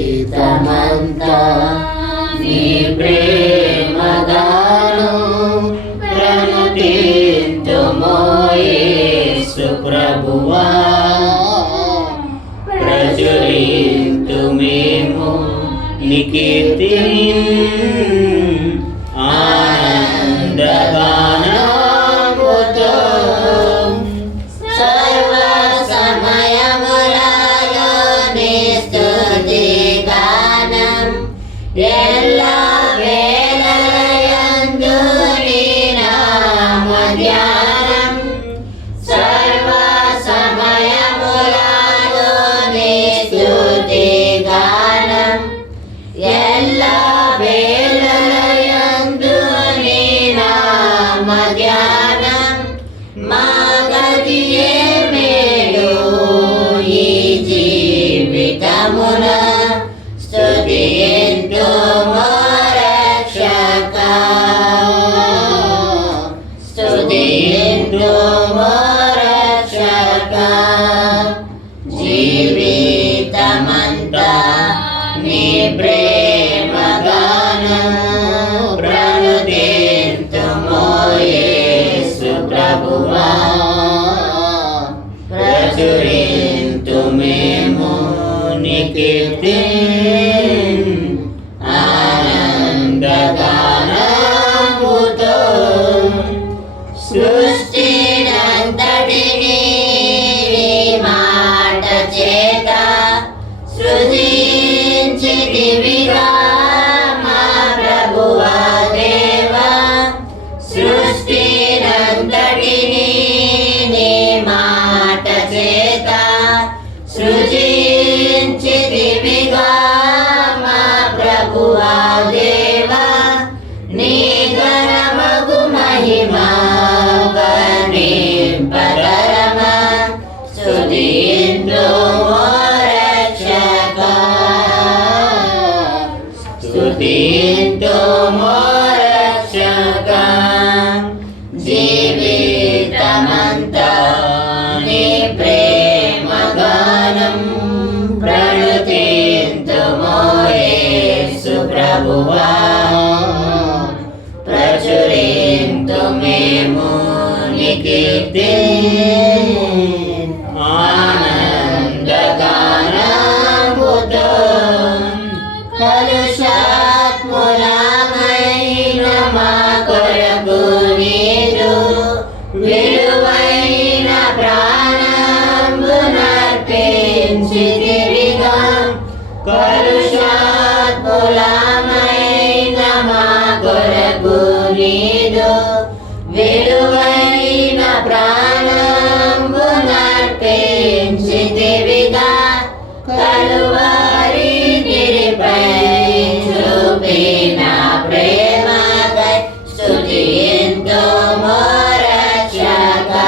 జీవితమంతా నీ ప్రేమగానం ప్రణతింతుమో యేసు ప్రభువా, ప్రచురింతుమేమో నీ కీర్తిని ఆనందగానముతో సర్వ సమయములలో నీ స్తుతి గానం ఎల్ల వేళలయందు నీ నామ ధ్యానం సర్వ సమయములలో నీ స్తుతి గానం ఎల్ల వేళలయందు నీ నామ ధ్యానం మా గతియే మేలు ఈ జీవితమున స్తుతింతుమో రక్షకా, స్తుతింతుమో రక్షకా. జీవితమంతా నీ ప్రేమగానం ప్రణతింతుమో యేసు ప్రభువా, ప్రచురింతుమేమో నీ కీర్తిని ఆనందగానముతో సృష్టినంతటినీ నీ మాట చేత సృజించితివిగా మా ప్రభువా దేవా, సృష్టినంతటినీ నీ మాట చేత సృజించితివిగా మా ప్రభువా దేవా, నీ ఘనమగు మహిమా వర్ణింపతరమా, స్తుతింతుమో రక్షకా, స్తుతింతుమో రక్షకా. జీవితమంతా నీ ప్రేమగానం ప్రణతింతుమో యేసు ప్రభువా, ప్రచురింతుమేమో నీ కీర్తిని ఆనందగానముతో కలుషాత్ములమైన మా కొరకు నీదు విలువైన ప్రాణంబునర్పించితివిగా, కలుషాత్ములమైన మా కొరకు నీదు విలువైన ప్రాణంబునర్పించితివిగా, కలువరి గిరిపై చూపిన ప్రేమకై స్తుతింతుమో రక్షకా,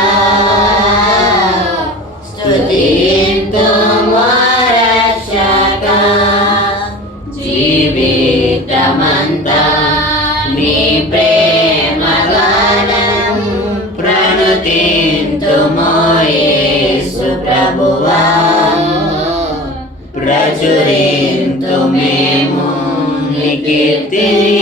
స్తుతింతుమో రక్షకా. జీవితమంతా నీ ప్రేమగానం ప్రణతింతుమో యేసు ప్రభువా, ప్రచురింతుమేమో నీ కీర్తిని